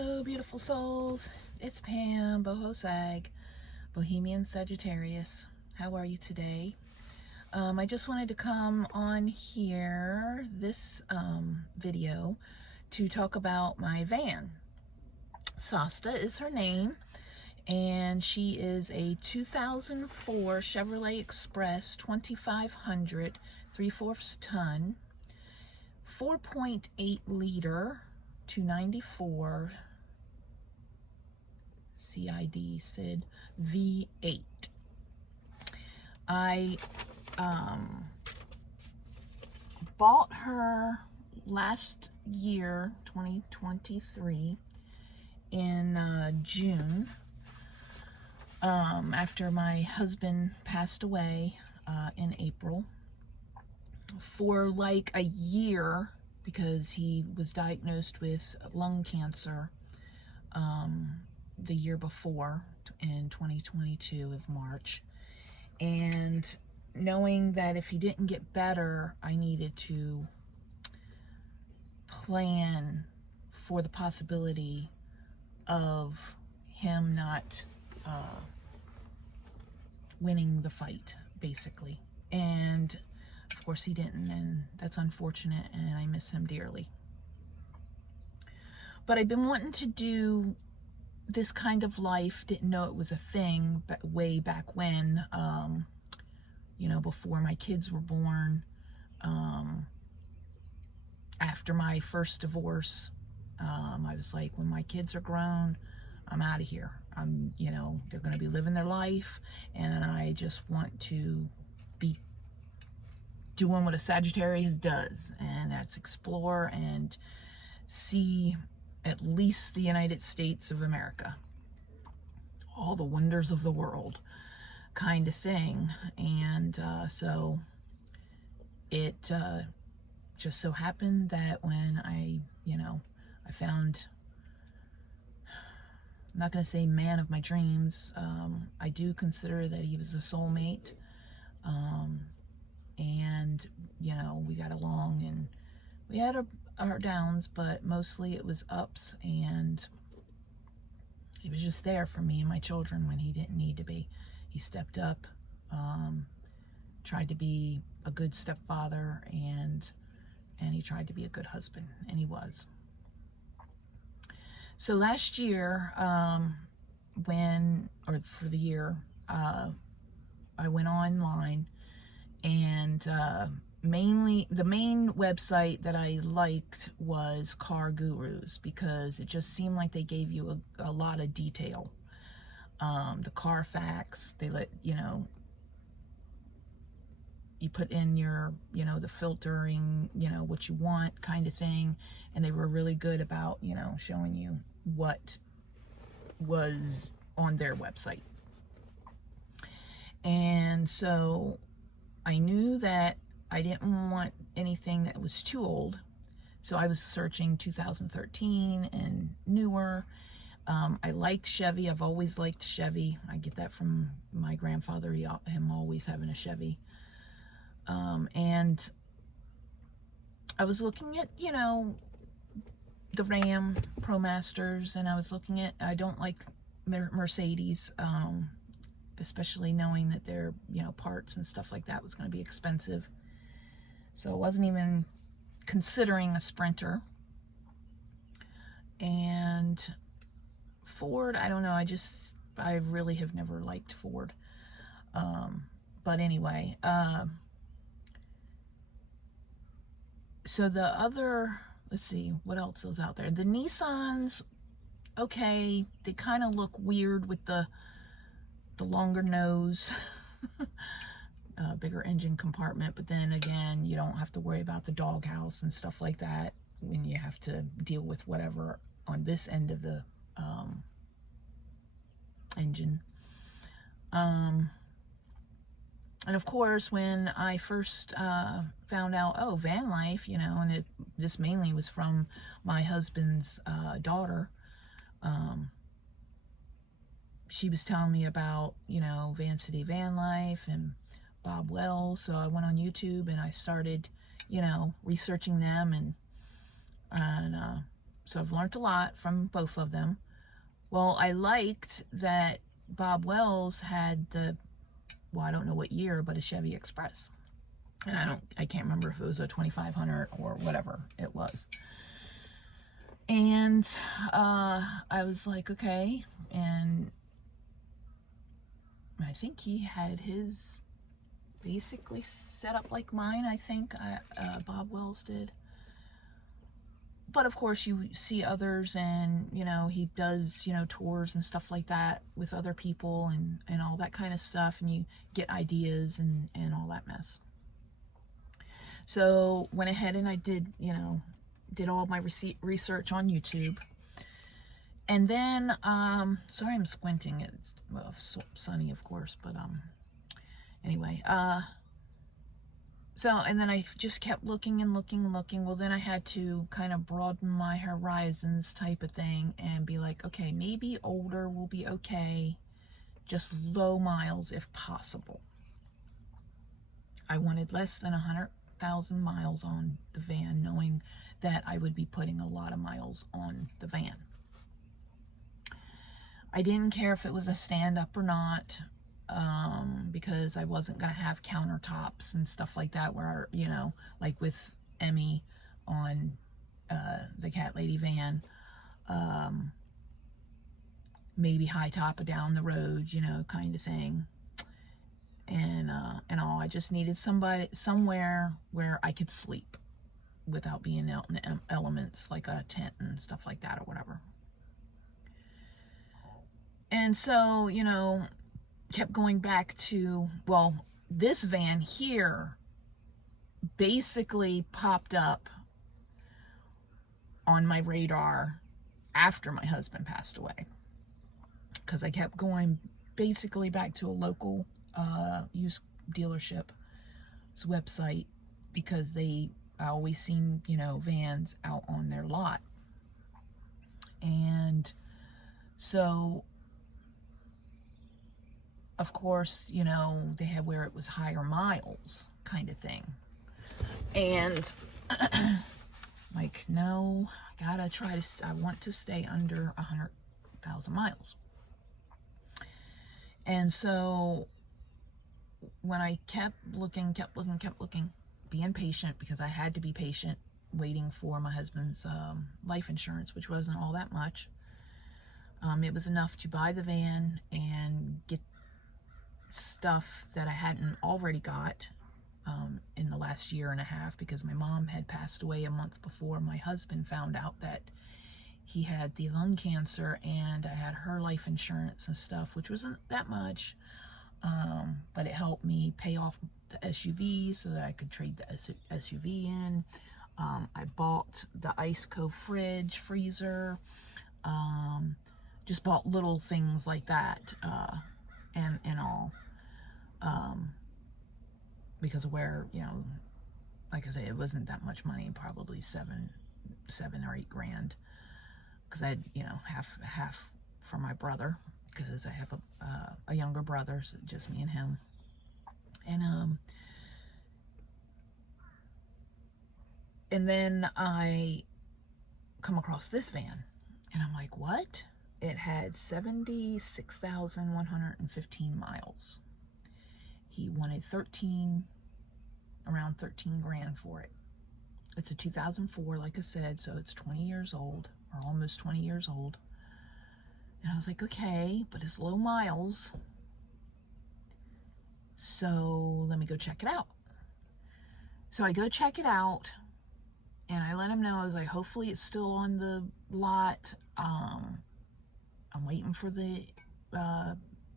Hello, beautiful souls. It's Pam, Boho Sag, Bohemian Sagittarius. How are you today? I just wanted to come on here, this video, to talk about my van. Sasta is her name, and she is a 2004 Chevrolet Express 2500 3/4 ton, 4.8 liter, 294 SID V8. I bought her last year, 2023, in June, after my husband passed away in April, for like a year, because he was diagnosed with lung cancer the year before, in 2022 of March. And knowing that if he didn't get better, I needed to plan for the possibility of him not winning the fight, basically. And of course he didn't, and that's unfortunate, and I miss him dearly. But I've been wanting to do this kind of life, didn't know it was a thing, but way back when, you know, before my kids were born, after my first divorce. I was like, when my kids are grown, I'm out of here. You know, they're going to be living their life, and I just want to be doing what a Sagittarius does, and that's explore and see at least the United States of America, all the wonders of the world kind of thing. And so it just so happened that when I found, I'm not going to say man of my dreams, I do consider that he was a soulmate, and you know, we got along, and we had our downs, but mostly it was ups, and he was just there for me and my children when he didn't need to be. He stepped up, tried to be a good stepfather, and he tried to be a good husband, and he was. So last year, for the year, I went online, and mainly the main website that I liked was Car Gurus, because it just seemed like they gave you a lot of detail. The Carfax, they let you put in your, the filtering, what you want kind of thing, and they were really good about, showing you what was on their website. And so I knew that I didn't want anything that was too old, so I was searching 2013 and newer. I like Chevy. I've always liked Chevy. I get that from my grandfather, him always having a Chevy. And I was looking at, the Ram ProMasters, and I was looking at, I don't like Mercedes, especially knowing that their, parts and stuff like that was going to be expensive. So I wasn't even considering a Sprinter. And Ford, I don't know, I really have never liked Ford. But anyway, so the other, let's see, what else is out there? The Nissans, okay, they kind of look weird with the longer nose, bigger engine compartment, but then again, you don't have to worry about the doghouse and stuff like that when you have to deal with whatever on this end of the engine. And of course, when I first found out, oh, van life, and this mainly was from my husband's daughter, she was telling me about, Van City Van Life and Bob Wells. So I went on YouTube and I started, researching them, and So I've learned a lot from both of them. Well, I liked that Bob Wells had well, I don't know what year, but a Chevy Express. And I can't remember if it was a 2500 or whatever it was. And I was like, okay. And I think he had his basically set up like mine, I think Bob Wells did. But of course you see others, and he does tours and stuff like that with other people and all that kind of stuff, and you get ideas and all that mess. So went ahead and I did all my research on YouTube. And then sorry I'm squinting, it's sunny of course, but anyway, so, and then I just kept looking and looking and looking. Well, then I had to kind of broaden my horizons type of thing and be like, okay, maybe older will be okay, just low miles if possible. I wanted less than 100,000 miles on the van, knowing that I would be putting a lot of miles on the van. I didn't care if it was a stand-up or not. Because I wasn't going to have countertops and stuff like that where, like with Emmy on the Cat Lady van, maybe high top down the road, kind of thing. And all, I just needed somewhere where I could sleep without being out in the elements, like a tent and stuff like that or whatever. And so, kept going back to, well, this van here basically popped up on my radar after my husband passed away, because I kept going basically back to a local used dealership's website, because I always seen vans out on their lot. And so of course, they had where it was higher miles kind of thing. And like, no, I want to stay under 100,000 miles. And so when I kept looking, being patient, because I had to be patient, waiting for my husband's life insurance, which wasn't all that much. It was enough to buy the van and get stuff that I hadn't already got in the last year and a half, because my mom had passed away a month before my husband found out that he had the lung cancer, and I had her life insurance and stuff, which wasn't that much, but it helped me pay off the SUV so that I could trade the SUV in. I bought the Ice Cove fridge, freezer, just bought little things like that, and all, because of where, like I say, it wasn't that much money, probably seven or 8 grand, because I had, half for my brother, because I have a younger brother, so just me and him. And then I come across this van, and I'm like, what? It had 76,115 miles. He wanted around 13 grand for it. It's a 2004, like I said, so it's 20 years old, or almost 20 years old. And I was like, okay, but it's low miles, so let me go check it out. So I go check it out, and I let him know, I was like, hopefully it's still on the lot. I'm waiting for the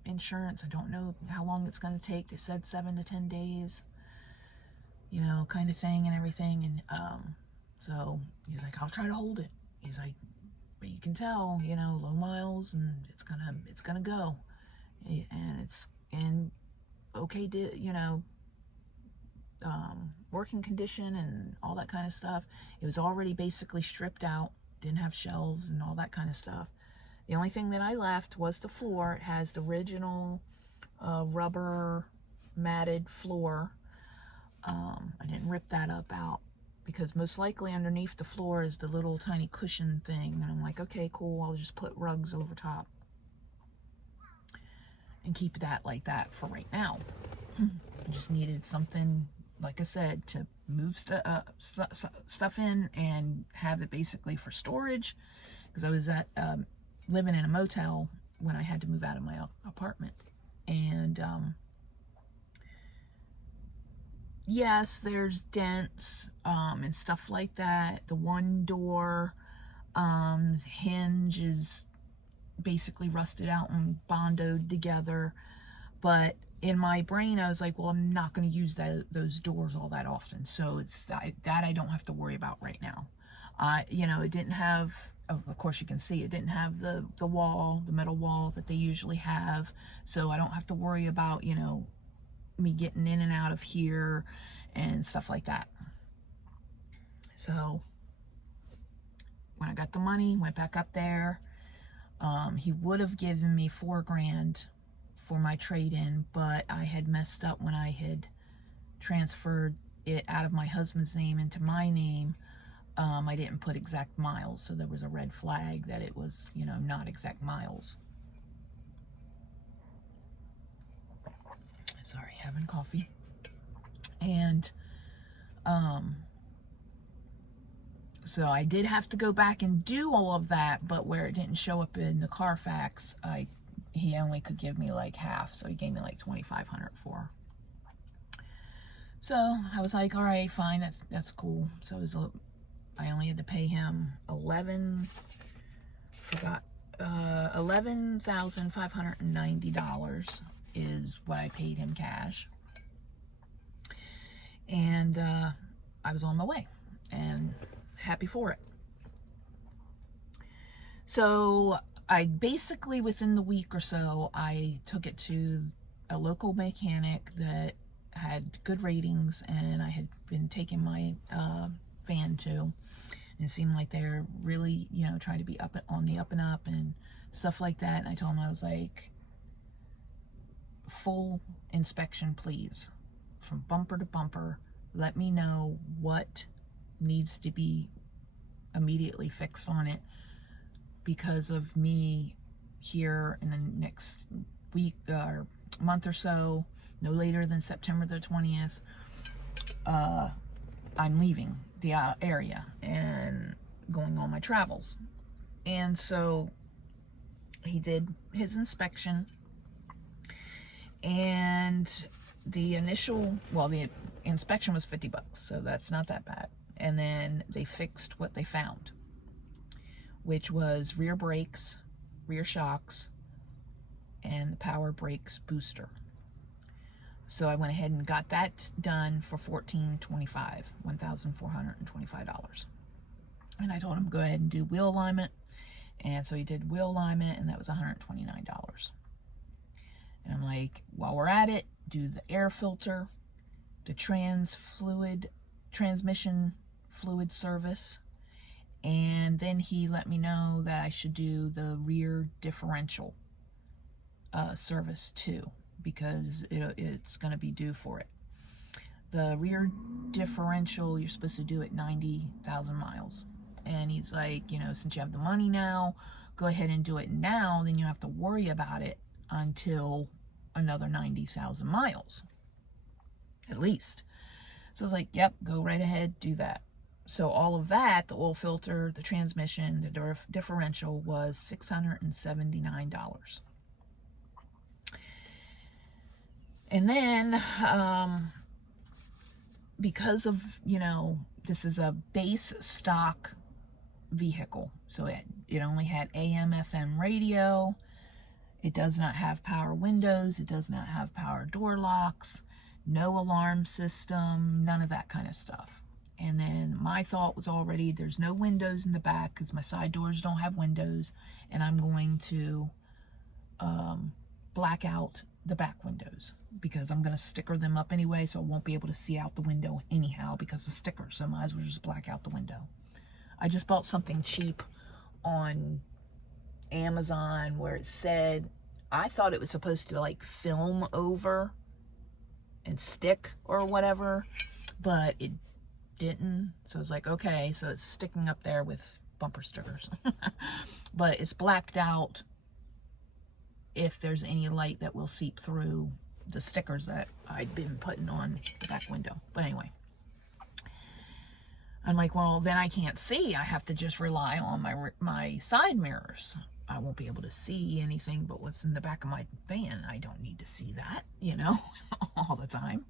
insurance. I don't know how long it's going to take. They said 7 to 10 days, kind of thing and everything. And so he's like, I'll try to hold it. He's like, but you can tell, low miles, and it's gonna go, and it's in okay, working condition and all that kind of stuff. It was already basically stripped out, didn't have shelves and all that kind of stuff. The only thing that I left was the floor. It has the original rubber matted floor. I didn't rip that out because most likely underneath the floor is the little tiny cushion thing. And I'm like, okay, cool, I'll just put rugs over top and keep that like that for right now. I just needed something, like I said, to move stuff in and have it basically for storage, because I was living in a motel when I had to move out of my apartment. And yes, there's dents and stuff like that. The one door hinge is basically rusted out and bondoed together, but in my brain I was like, well, I'm not going to use those doors all that often, so it's that I don't have to worry about right now. You know, it didn't have, of course you can see, it didn't have the wall, the metal wall that they usually have, so I don't have to worry about, you know, me getting in and out of here and stuff like that. So when I got the money, went back up there. He would have given me $4,000 for my trade-in, but I had messed up when I had transferred it out of my husband's name into my name. I didn't put exact miles, so there was a red flag that it was, you know, not exact miles. Sorry, having coffee. And so I did have to go back and do all of that, but where it didn't show up in the Carfax, he only could give me like half, so he gave me like $2,500 for. So I was like, all right, fine, that's cool. So it was I only had to pay him $11,590 is what I paid him cash, and I was on my way and happy for it. So I basically, within the week or so, I took it to a local mechanic that had good ratings, and I had been taking my van to, and it seemed like they're really, you know, trying to be on the up and up and stuff like that. And I told them, I was like, full inspection, please, from bumper to bumper. Let me know what needs to be immediately fixed on it, because of me here in the next week or month or so, no later than September the 20th, I'm leaving the area and going on my travels. And so he did his inspection, and the inspection was $50, so that's not that bad. And then they fixed what they found, which was rear brakes, rear shocks, and the power brakes booster. So I went ahead and got that done for $1,425. And I told him, go ahead and do wheel alignment. And so he did wheel alignment, and that was $129. And I'm like, while we're at it, do the air filter, the transmission fluid service, and then he let me know that I should do the rear differential service too, because it's going to be due for it. The rear differential you're supposed to do at 90,000 miles, and he's like, you know, since you have the money now, go ahead and do it now, then you have to worry about it until another 90,000 miles at least. So I was like, yep, go right ahead, do that. So all of that, the oil filter, the transmission, the differential, was $679. And then, because of, you know, this is a base stock vehicle, so it only had AM, FM radio. It does not have power windows. It does not have power door locks, no alarm system, none of that kind of stuff. And then my thought was already, there's no windows in the back because my side doors don't have windows, and I'm going to black out the back windows because I'm going to sticker them up anyway, so I won't be able to see out the window anyhow because of stickers, so I might as well just black out the window. I just bought something cheap on Amazon where it said, I thought it was supposed to like film over and stick or whatever, but it didn't. So it's like, okay, so it's sticking up there with bumper stickers. But it's blacked out if there's any light that will seep through the stickers that I'd been putting on the back window. But anyway, I'm like, well, then I can't see. I have to just rely on my side mirrors. I won't be able to see anything but what's in the back of my van. I don't need to see that, you know, all the time.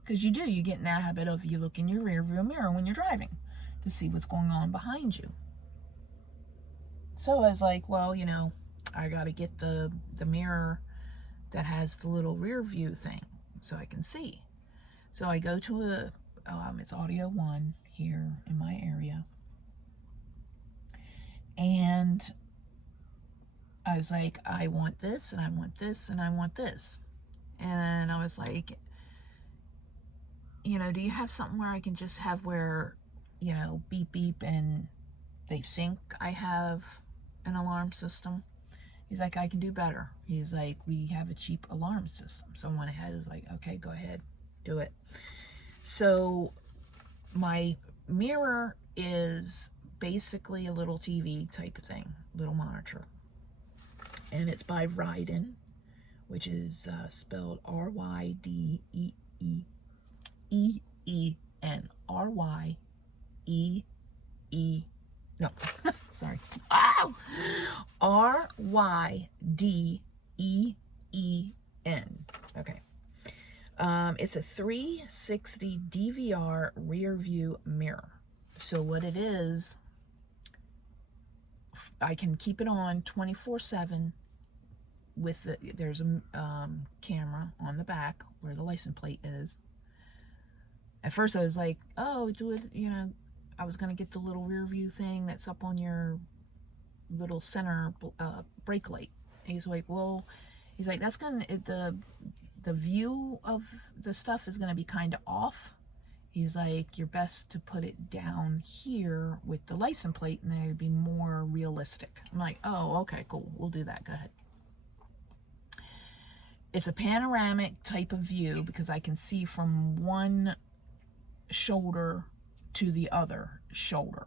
Because you get in that habit of you look in your rear view mirror when you're driving to see what's going on behind you. So I was like, well, you know, I got to get the mirror that has the little rear view thing so I can see. So I go to it's Audio One here in my area. And I was like, I want this, and I want this, and I want this. And I was like, you know, do you have something where I can just have where, you know, beep, beep, and they think I have an alarm system? He's like, I can do better. He's like, we have a cheap alarm system. So I went ahead and was like, okay, go ahead, do it. So my mirror is basically a little TV type of thing, little monitor. And it's by Ryden, which is spelled R-Y-D-E-E-E-E-N. R-Y-E-E, no, sorry. Wow! R-Y-D-E-E-N. Okay. It's a 360 DVR rear view mirror. So what it is, I can keep it on 24/7 with there's a camera on the back where the license plate is. At first I was like, oh, do it, you know, I was going to get the little rear view thing that's up on your little center brake light. He's like, well, he's like, that's going to, the view of the stuff is going to be kind of off. He's like, you're best to put it down here with the license plate and then it'd be more realistic. I'm like, oh, okay, cool. We'll do that. Go ahead. It's a panoramic type of view because I can see from one shoulder to the other shoulder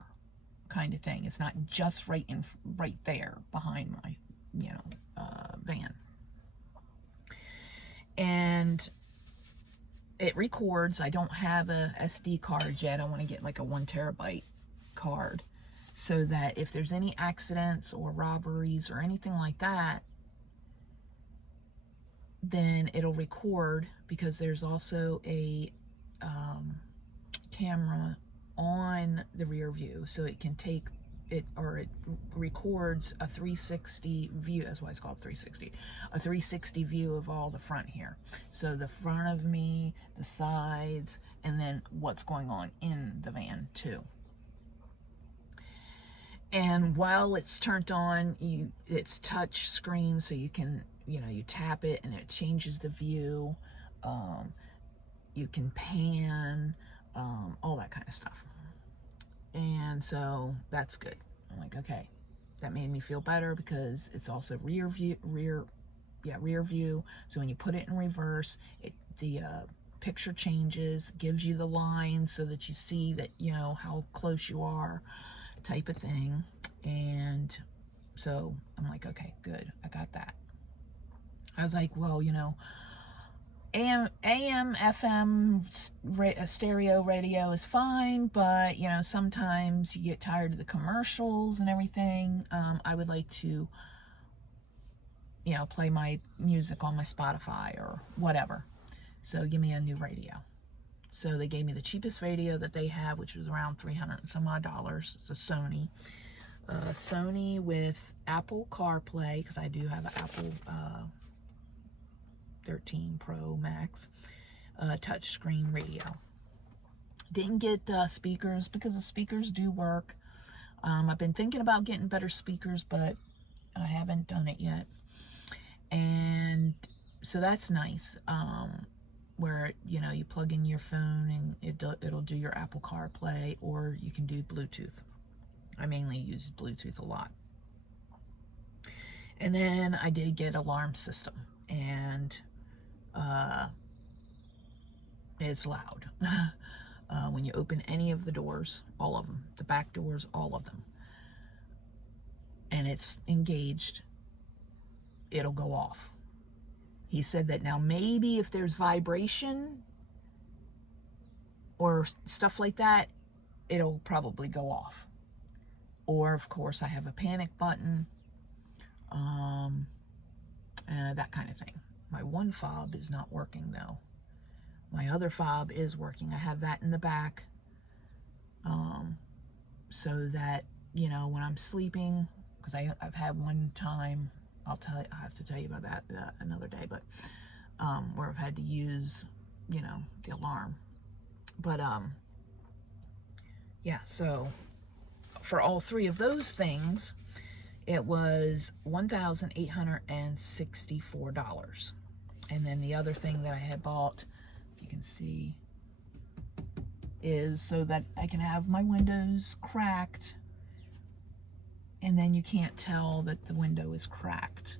kind of thing. It's not just right there behind my, you know, van. And it records. I don't have a SD card yet. I want to get like a 1 terabyte card so that if there's any accidents or robberies or anything like that, then it'll record, because there's also a camera on the rear view, so it can take it, or it records a 360 view. That's why it's called 360, a 360 view of all the front here. So the front of me, the sides, and then what's going on in the van too. And while it's turned on, it's touch screen, so you can, you know, you tap it and it changes the view. You can pan, all that kind of stuff. And so that's good. I'm like, okay, that made me feel better because it's also rear view. So when you put it in reverse, the picture changes, gives you the lines so that you see that, you know, how close you are, type of thing. And so I'm like, okay, good, I got that. I was like, well, you know, AM, FM, stereo radio is fine, but, you know, sometimes you get tired of the commercials and everything. I would like to, you know, play my music on my Spotify or whatever. So give me a new radio. So they gave me the cheapest radio that they have, which was around $300 and some odd. It's a Sony. Sony with Apple CarPlay, because I do have an Apple 13 Pro Max touchscreen radio. Didn't get speakers because the speakers do work. I've been thinking about getting better speakers, but I haven't done it yet. And so that's nice. Where, you know, you plug in your phone and it'll do your Apple CarPlay, or you can do Bluetooth. I mainly use Bluetooth a lot. And then I did get alarm system, and it's loud. when you open any of the doors, all of them, the back doors, all of them, and it's engaged, it'll go off. He said that now maybe if there's vibration or stuff like that, it'll probably go off. Or of course I have a panic button, that kind of thing. My one fob is not working though. My other fob is working. I have that in the back, so that, you know, when I'm sleeping, because I've had one time, I have to tell you about that another day, but where I've had to use, you know, the alarm. But yeah, so for all three of those things, it was $1,864. And then the other thing that I had bought, you can see, is so that I can have my windows cracked, and then you can't tell that the window is cracked,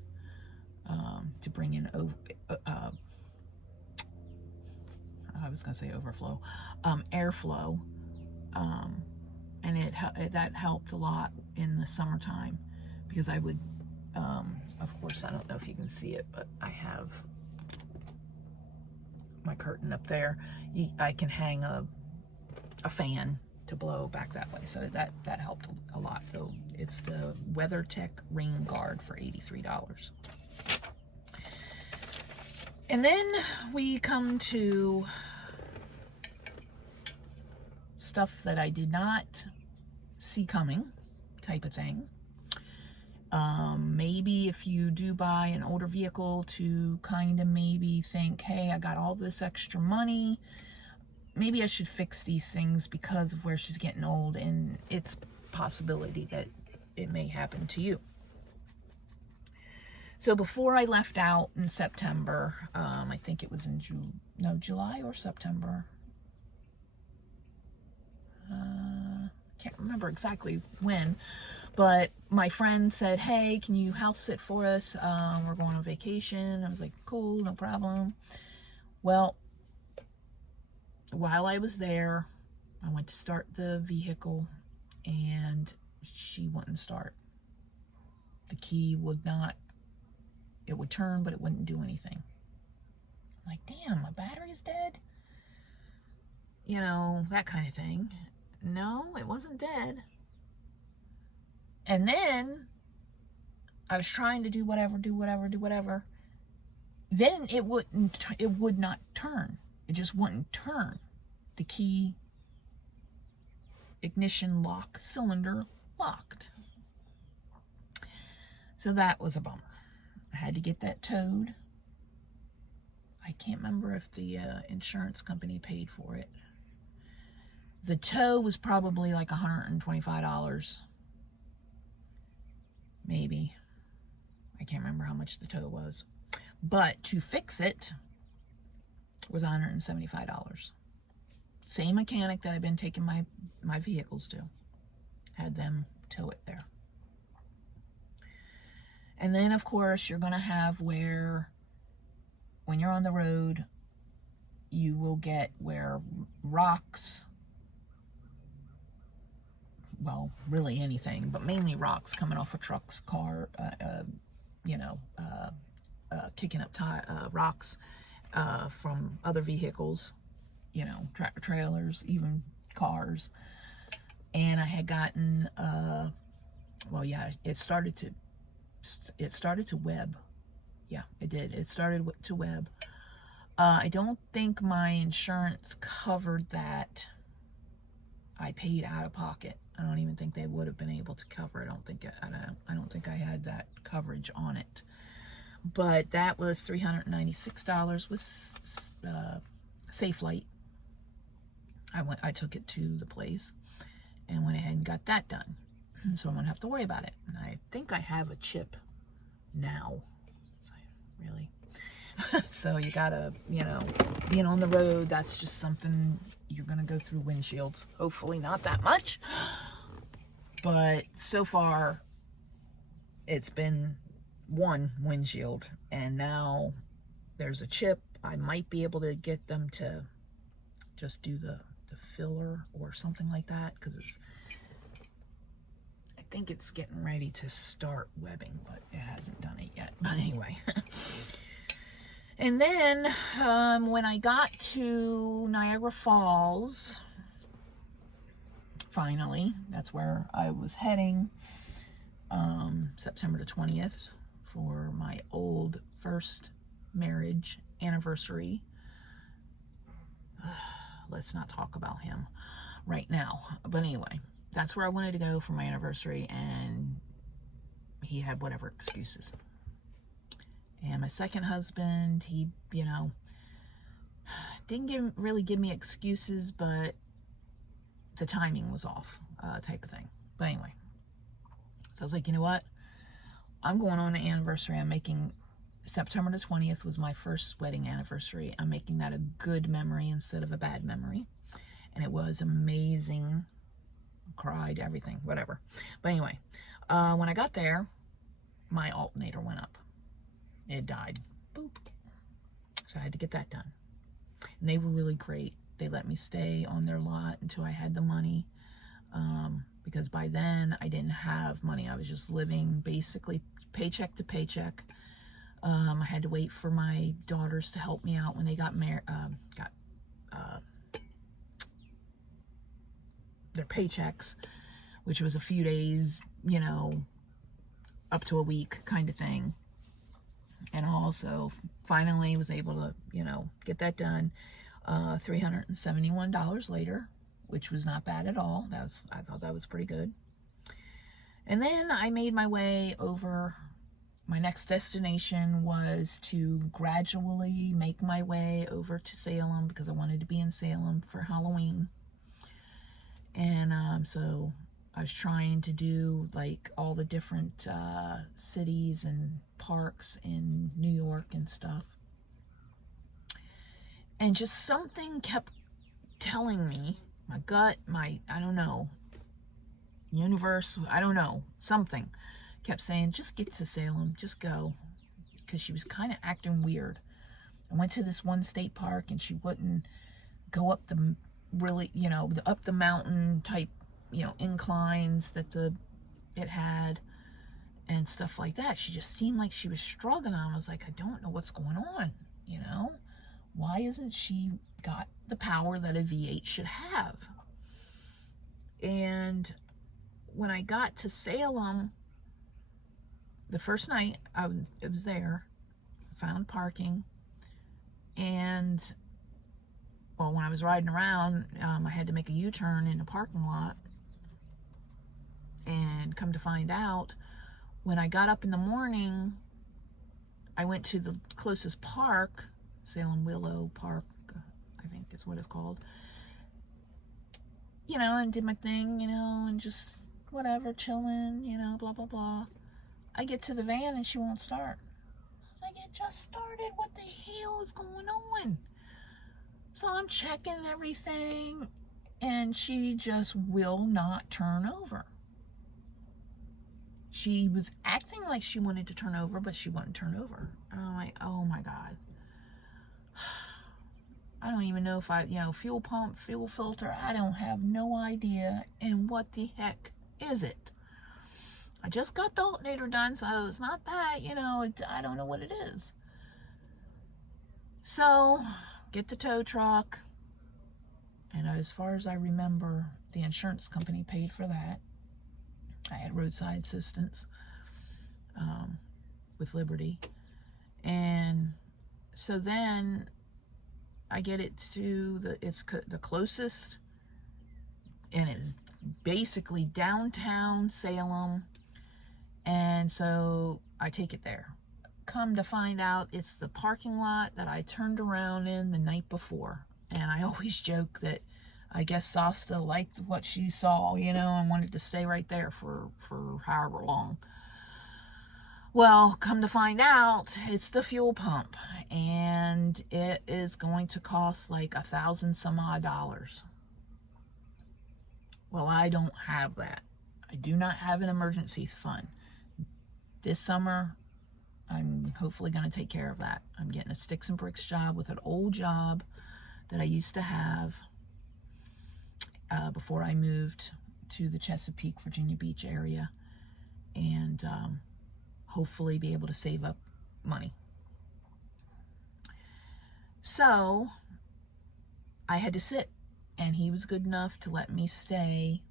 to bring in I was gonna say overflow, airflow, and that helped a lot in the summertime, because I would, of course, I don't know if you can see it, but I have my curtain up there. I can hang a fan to blow back that way, so that helped a lot. So it's the WeatherTech Rain Guard for $83. And then we come to stuff that I did not see coming, type of thing. Maybe if you do buy an older vehicle, to kind of maybe think, hey, I got all this extra money, maybe I should fix these things because of where she's getting old, and it's a possibility that it may happen to you. So before I left out in September, I think it was in July or September. Can't remember exactly when, but my friend said, hey, can you house sit for us? We're going on vacation. I was like, cool, no problem. Well, while I was there, I went to start the vehicle and she wouldn't start. The key would not, it would turn, but it wouldn't do anything. I'm like, damn, my battery's dead? You know, that kind of thing. No, it wasn't dead. And then I was trying to do whatever. Then it would not turn. It just wouldn't turn. The key, ignition lock, cylinder locked. So that was a bummer. I had to get that towed. I can't remember if the insurance company paid for it. The tow was probably like $125. Maybe. I can't remember how much the tow was. But to fix it was $175. Same mechanic that I've been taking my vehicles to. Had them tow it there. And then, of course, you're going to have where, when you're on the road, you will get where rocks, well, really anything, but mainly rocks coming off a truck's car, kicking up rocks from other vehicles, you know, tractor trailers, even cars. And I had gotten, it started to web. Yeah, it did. It started to web. I don't think my insurance covered that. I paid out of pocket. I don't even think they would have been able to cover it. I don't think I had that coverage on it. But that was $396 with Safelite. I took it to the place and went ahead and got that done. So I won't have to worry about it. And I think I have a chip now. Really? So you gotta, being on the road, that's just something you're gonna go through windshields. Hopefully not that much. But so far, it's been one windshield. And now there's a chip. I might be able to get them to just do the the filler or something like that, because I think it's getting ready to start webbing, but it hasn't done it yet. But anyway. And then when I got to Niagara Falls, finally, that's where I was heading, September the 20th for my old first marriage anniversary. Let's not talk about him right now. But anyway, that's where I wanted to go for my anniversary, and he had whatever excuses. And my second husband, he, didn't really give me excuses, but the timing was off, type of thing. But anyway, so I was like, you know what? I'm going on an anniversary. I'm making September the 20th was my first wedding anniversary. I'm making that a good memory instead of a bad memory. And it was amazing. Cried, everything, whatever. But anyway, when I got there, my alternator went up. It died. Boop. So I had to get that done. And they were really great. They let me stay on their lot until I had the money. Because by then I didn't have money. I was just living basically paycheck to paycheck. I had to wait for my daughters to help me out when they got married, their paychecks, which was a few days, up to a week kind of thing. And also finally was able to, get that done. $371 later, which was not bad at all. I thought that was pretty good. And then I made my way over. My next destination was to gradually make my way over to Salem, because I wanted to be in Salem for Halloween. And so I was trying to do like all the different cities and parks in New York and stuff. And just something kept telling me, my gut, I don't know, universe, I don't know, something kept saying, just get to Salem, just go. Because she was kind of acting weird. I went to this one state park and she wouldn't go up the really, up the mountain type, inclines that it had and stuff like that. She just seemed like she was struggling. I was like, I don't know what's going on, Why isn't she got the power that a V8 should have? And when I got to Salem, the first night I was there, found parking, and well, when I was riding around, I had to make a U-turn in the parking lot. And come to find out, when I got up in the morning, I went to the closest park, Salem Willow Park, I think is what it's called, and did my thing, and just whatever, chilling, blah, blah, blah. I get to the van and she won't start. I was like, it just started. What the hell is going on? So I'm checking everything, and she just will not turn over. She was acting like she wanted to turn over, but she wouldn't turn over. And I'm like, oh my God. I don't even know if fuel pump, fuel filter, I don't have no idea. And what the heck is it? I just got the alternator done, so it's not that, I don't know what it is. So, get the tow truck. And as far as I remember, the insurance company paid for that. I had roadside assistance with Liberty. And so then I get it to the closest, and it was basically downtown Salem. And so I take it there. Come to find out, it's the parking lot that I turned around in the night before. And I always joke that I guess Sasta liked what she saw, and wanted to stay right there for however long. Well, come to find out, it's the fuel pump, and it is going to cost like $1,000 some odd. Well, I don't have that. I do not have an emergency fund. This summer, I'm hopefully going to take care of that. I'm getting a sticks and bricks job with an old job that I used to have. before I moved to the Chesapeake, Virginia Beach area, and hopefully be able to save up money. So I had to sit, and he was good enough to let me stay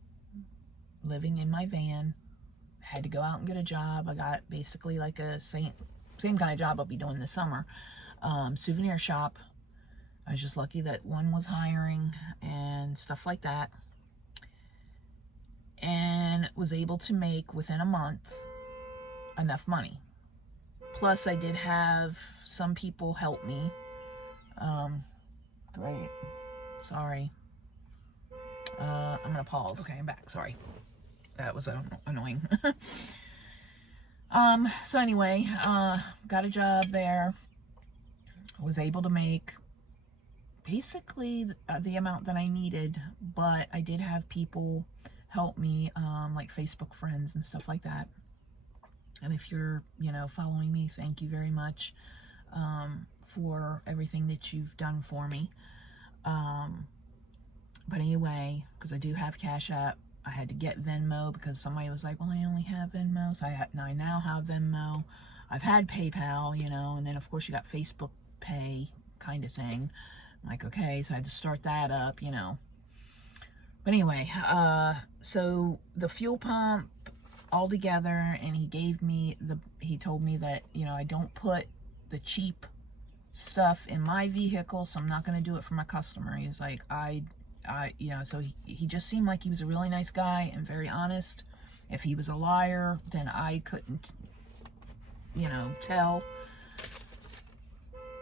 living in my van. Had to go out and get a job. I got basically like a same kind of job I'll be doing this summer. Souvenir shop. I was just lucky that one was hiring and stuff like that. And was able to make within a month enough money. Plus I did have some people help me. Great. Sorry. I'm gonna pause. Okay, I'm back. Sorry. That was annoying. So anyway, got a job there. Was able to make basically the amount that I needed, but I did have people help me, like Facebook friends and stuff like that. And if you're, following me, thank you very much for everything that you've done for me. But anyway, because I do have Cash App, I had to get Venmo because somebody was like, well, I only have Venmo. So I now have Venmo. I've had PayPal, and then of course you got Facebook Pay kind of thing. I'm like, okay, so I had to start that up, But anyway, so the fuel pump all together, and he told me that, I don't put the cheap stuff in my vehicle, so I'm not going to do it for my customer. He's like, so he just seemed like he was a really nice guy and very honest. If he was a liar, then I couldn't, tell.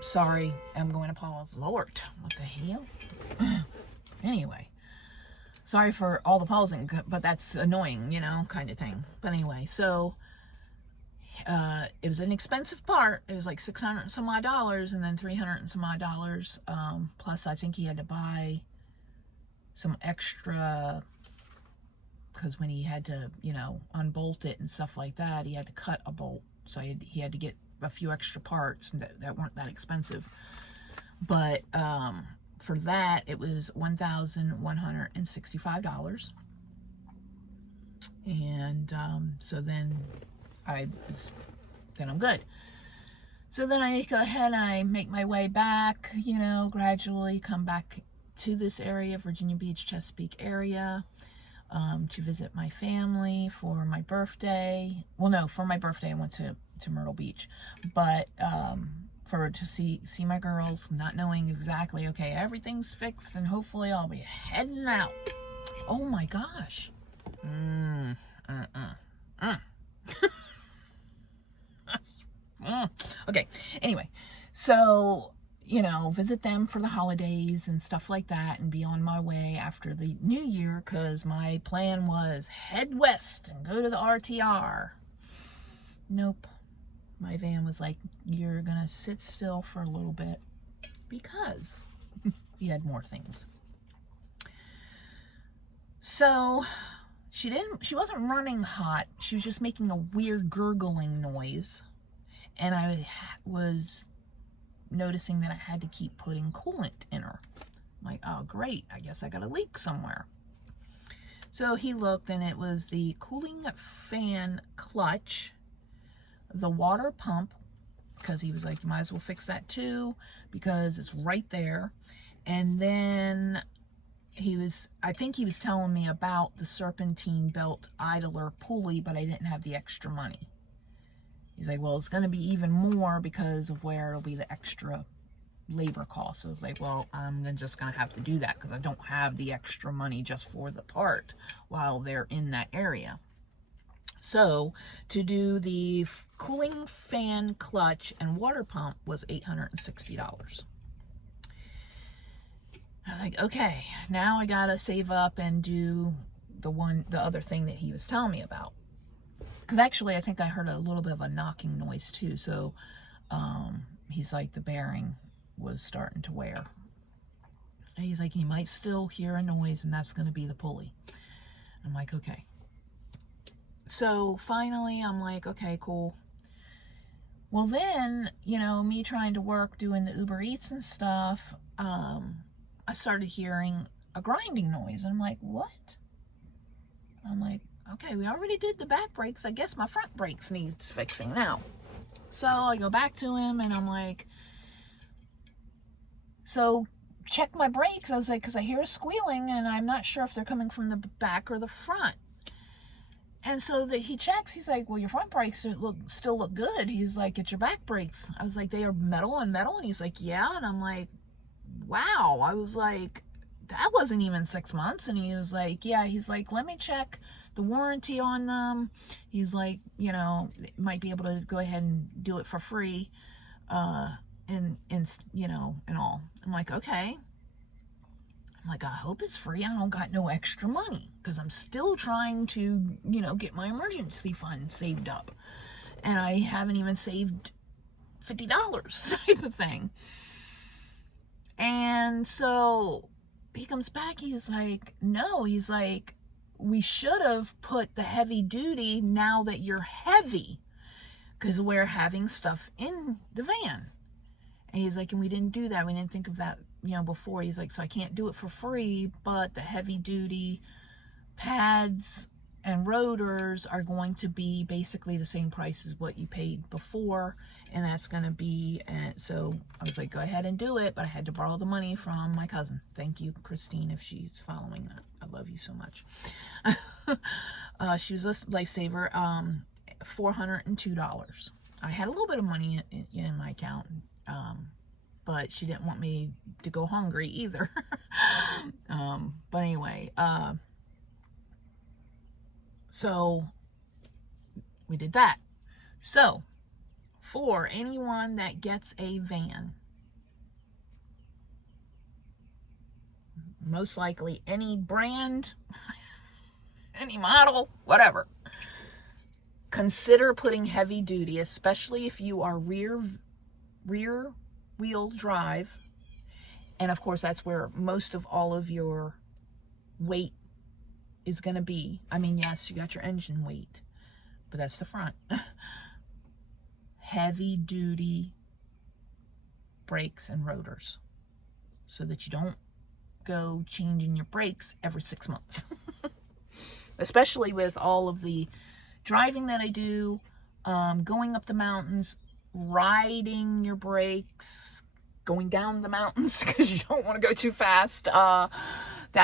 Sorry, I'm going to pause. Lord, what the hell? Anyway, sorry for all the pausing, but that's annoying, kind of thing. But anyway, so it was an expensive part. It was like $600 and some odd dollars, and then $300 and some odd dollars. Plus, I think he had to buy some extra, because when he had to, unbolt it and stuff like that, he had to cut a bolt. So he had to get a few extra parts that weren't that expensive. But for that, it was $1,165. And so then I'm good. So then I go ahead and I make my way back, gradually come back to this area, Virginia Beach, Chesapeake area, to visit my family for my birthday. Well, no, for my birthday I went to Myrtle Beach, but to see my girls, not knowing exactly, okay, everything's fixed and hopefully I'll be heading out. Oh my gosh. Okay, anyway, so visit them for the holidays and stuff like that, and be on my way after the new year, because my plan was head west and go to the RTR. Nope. My van was like, you're gonna sit still for a little bit, because he had more things. So she wasn't running hot. She was just making a weird gurgling noise. And I was noticing that I had to keep putting coolant in her. I'm like, oh great, I guess I got a leak somewhere. So he looked, and it was the cooling fan clutch, the water pump, because he was like, you might as well fix that too, because it's right there. And then I think he was telling me about the serpentine belt idler pulley, but I didn't have the extra money. He's like, well, it's going to be even more because of where it'll be the extra labor cost. So I was like, well, I'm just going to have to do that because I don't have the extra money just for the part while they're in that area. So to do the cooling fan clutch and water pump was $860. I was like, okay, now I got to save up and do the other thing that he was telling me about. Because actually, I think I heard a little bit of a knocking noise too. So he's like, the bearing was starting to wear. And he's like, you might still hear a noise, and that's going to be the pulley. I'm like, okay. So finally, I'm like, okay, cool. Well, then, me trying to work doing the Uber Eats and stuff, I started hearing a grinding noise. And I'm like, what? I'm like, okay, we already did the back brakes. I guess my front brakes needs fixing now. So I go back to him and I'm like, so check my brakes. I was like, because I hear a squealing and I'm not sure if they're coming from the back or the front. And so that he checks, he's like, well, your front brakes still look good. He's like, it's your back brakes. I was like, they are metal on metal? And he's like, yeah. And I'm like, wow. I was like, that wasn't even 6 months. And he was like, yeah. He's like, let me check the warranty on them. He's like, you know, might be able to go ahead and do it for free. And you know, and all. I'm like, okay. I'm like, I hope it's free. I don't got no extra money because I'm still trying to, you know, get my emergency fund saved up. And I haven't even saved $50 type of thing. And so he comes back. He's like, no. He's like, we should have put the heavy duty now that you're heavy because we're having stuff in the van. And he's like, and we didn't do that. We didn't think of that, you know, before. He's like, so I can't do it for free, but the heavy duty pads and rotors are going to be basically the same price as what you paid before. And that's going to be, so I was like, go ahead and do it. But I had to borrow the money from my cousin. Thank you, Christine, if she's following that. I love you so much. She was a lifesaver, $402. I had a little bit of money in my account. But she didn't want me to go hungry either. But anyway, so we did that. So for anyone that gets a van, most likely any brand, any model, whatever, consider putting heavy duty, especially if you are rear wheel drive. And of course, that's where most of all of your weight is going to be. I mean, yes, you got your engine weight, but that's the front. Heavy duty brakes and rotors so that you don't go changing your brakes every 6 months. Especially with all of the driving that I do, going up the mountains, riding your brakes, going down the mountains because you don't want to go too fast, that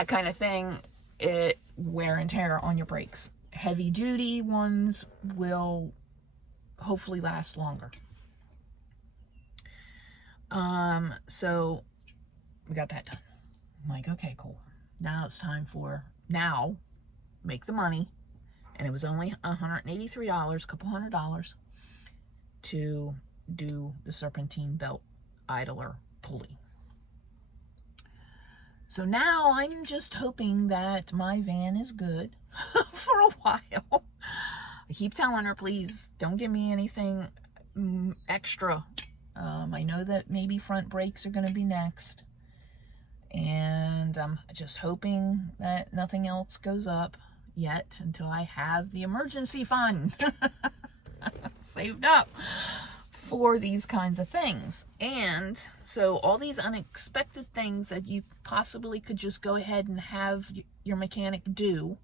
kind of thing. It wear and tear on your brakes. Heavy duty ones will hopefully last longer. So we got that done. I'm like, okay, cool. Now it's time for make the money. And it was only $183, a couple $100 to do the serpentine belt idler pulley. So now I'm just hoping that my van is good for a while. I keep telling her, please don't give me anything extra. I know that maybe front brakes are going to be next. And I'm just hoping that nothing else goes up yet until I have the emergency fund saved up for these kinds of things. And so all these unexpected things that you possibly could just go ahead and have your mechanic do.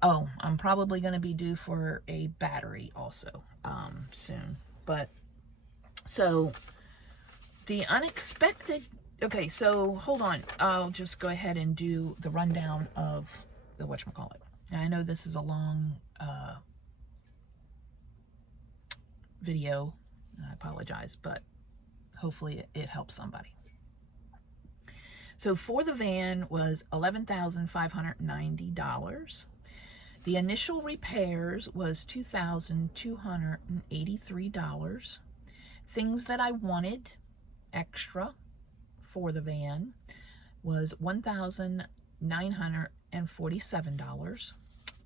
Oh, I'm probably going to be due for a battery also soon. But so the unexpected, okay, so hold on. I'll just go ahead and do the rundown of the whatchamacallit. And I know this is a long video. I apologize, but hopefully it helps somebody. So for the van was $11,590. The initial repairs was $2,283. Things that I wanted extra for the van was $1,947.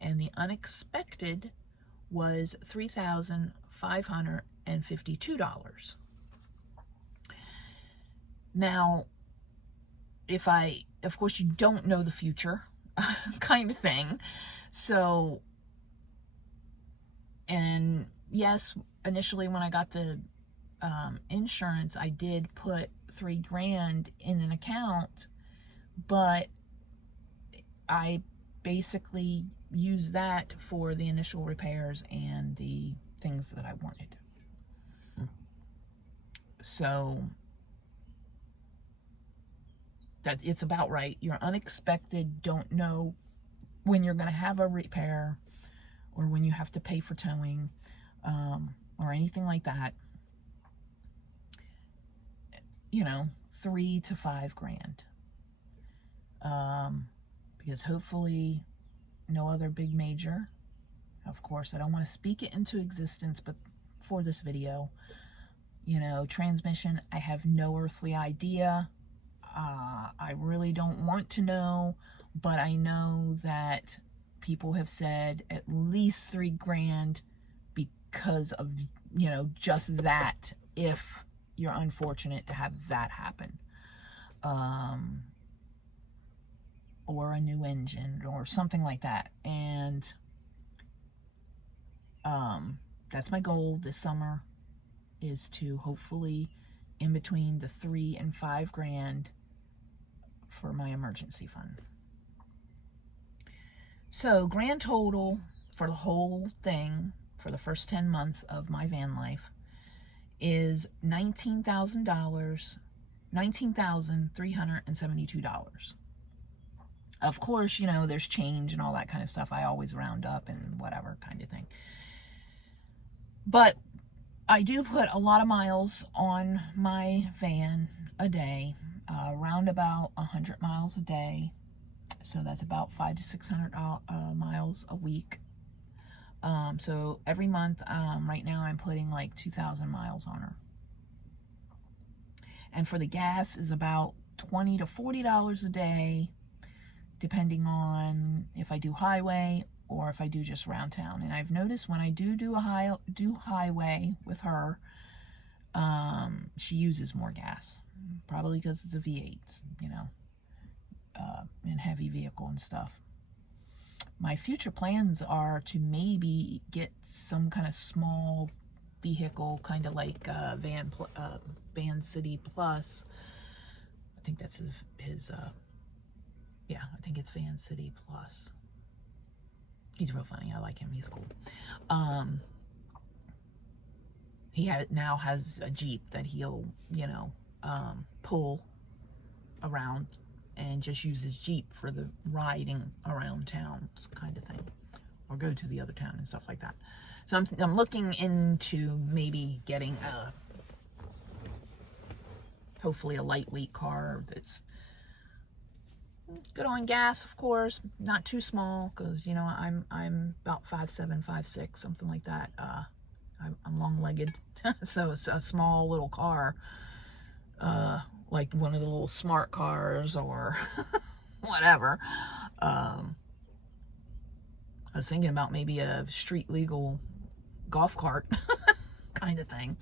And the unexpected was $3,552. Now, of course, you don't know the future kind of thing. So, and yes, initially when I got the insurance, I did put $3,000 in an account but I basically use that for the initial repairs and the things that I wanted. So that it's about right. You're unexpected, don't know when you're going to have a repair or when you have to pay for towing, or anything like that. You know, $3 to $5 grand. Because hopefully no other big major. Of course, I don't want to speak it into existence, but for this video, you know, transmission, I have no earthly idea. I really don't want to know, but I know that people have said at least $3 grand because of, you know, just that, if you're unfortunate to have that happen. Or a new engine or something like that. And that's my goal this summer, is to hopefully in between the $3 and $5 grand for my emergency fund. So grand total for the whole thing for the first 10 months of my van life is $19,372. Of course, you know, there's change and all that kind of stuff. I always round up and whatever kind of thing. But I do put a lot of miles on my van a day, around about 100 miles a day. So that's about 500 to 600 miles a week. So every month, right now I'm putting like 2,000 miles on her. And for the gas is about $20 to $40 a day, depending on if I do highway or if I do just around town. And I've noticed when I do highway with her, she uses more gas, probably because it's a V8, you know, and heavy vehicle and stuff. My future plans are to maybe get some kind of small vehicle, kind of like Van City Plus. I think that's his yeah, I think it's Van City Plus. He's real funny. I like him. He's cool. He now has a Jeep that he'll, you know, pull around and just use his Jeep for the riding around town kind of thing, or go to the other town and stuff like that. So I'm looking into maybe getting hopefully a lightweight car that's good on gas, of course, not too small, because, you know, I'm about 5'7", 5'6", something like that. I'm long-legged, so it's a small little car, like one of the little smart cars or whatever. I was thinking about maybe a street legal golf cart kind of thing,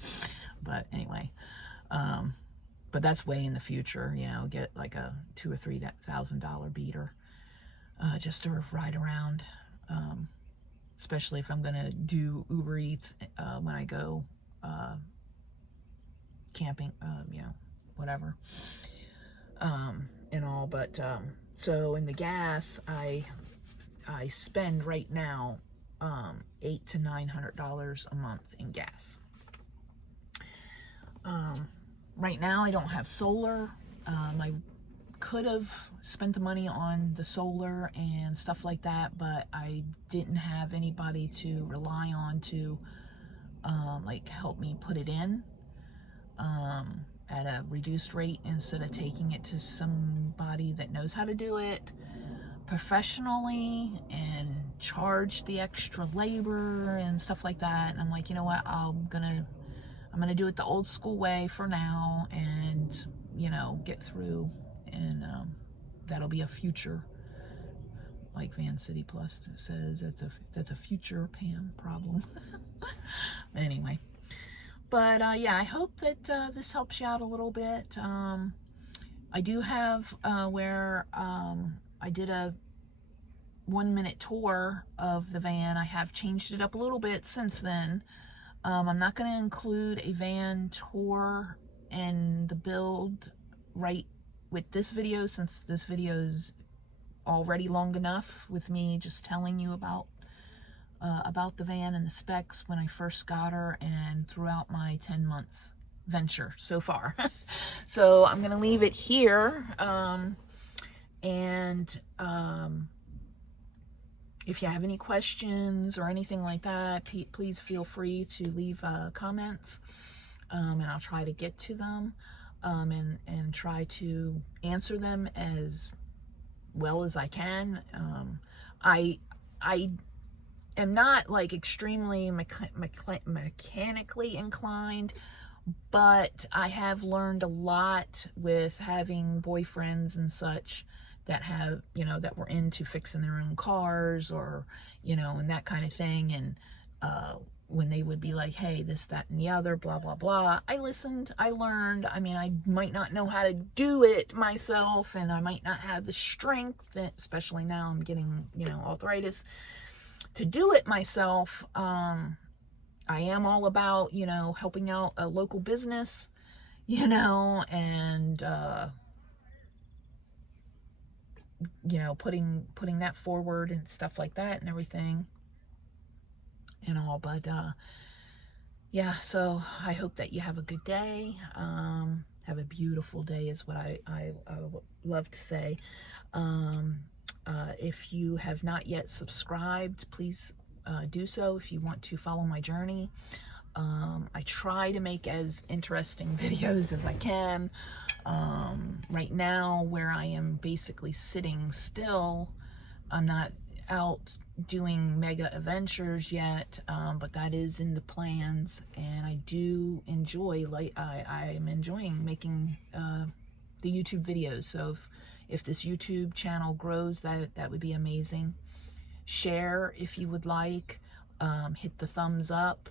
but anyway, but that's way in the future, you know, get like a $2,000 or $3,000 beater, just to ride around, especially if I'm gonna do Uber Eats when I go camping, you know, whatever, and all. But so in the gas, I spend right now $800 to $900 a month in gas. Right now I don't have solar. I could have spent the money on the solar and stuff like that, but I didn't have anybody to rely on to like help me put it in at a reduced rate, instead of taking it to somebody that knows how to do it professionally and charge the extra labor and stuff like that. And I'm like, you know what, I'm gonna do it the old school way for now, and, you know, get through, and that'll be a future, like Van City Plus says, that's a future Pam problem. Anyway, but yeah, I hope that this helps you out a little bit. I do have where I did a 1-minute tour of the van. I have changed it up a little bit since then. I'm not going to include a van tour in the build right with this video, since this video is already long enough with me just telling you about the van and the specs when I first got her and throughout my 10-month venture so far. So I'm gonna leave it here, if you have any questions or anything like that, please feel free to leave comments, and I'll try to get to them, and try to answer them as well as I can. I am not like extremely mechanically inclined, but I have learned a lot with having boyfriends and such that have, you know, that were into fixing their own cars, or, you know, and that kind of thing. And when they would be like, hey, this, that, and the other, blah, blah, blah, I listened, I learned. I mean, I might not know how to do it myself, and I might not have the strength, especially now I'm getting, you know, arthritis, to do it myself. I am all about, you know, helping out a local business, you know, and, you know, putting that forward and stuff like that and everything and all. But, yeah, so I hope that you have a good day. Have a beautiful day is what I would love to say. If you have not yet subscribed, please do so if you want to follow my journey. I try to make as interesting videos as I can. Right now, where I am basically sitting still, I'm not out doing mega adventures yet, but that is in the plans, and I do enjoy, like, I am enjoying making the YouTube videos. So if this YouTube channel grows, that would be amazing. Share if you would like, hit the thumbs up,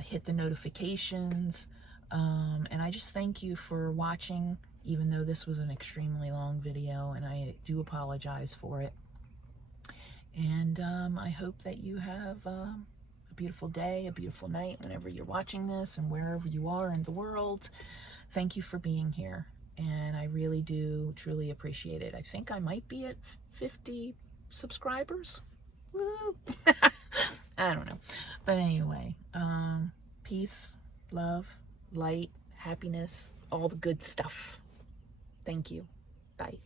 hit the notifications, and I just thank you for watching, even though this was an extremely long video, and I do apologize for it. And I hope that you have a beautiful day, a beautiful night, whenever you're watching this, and wherever you are in the world. Thank you for being here, and I really do truly appreciate it. I think I might be at 50 subscribers. Woo. I don't know, but anyway, peace, love, light, happiness, all the good stuff. Thank you. Bye.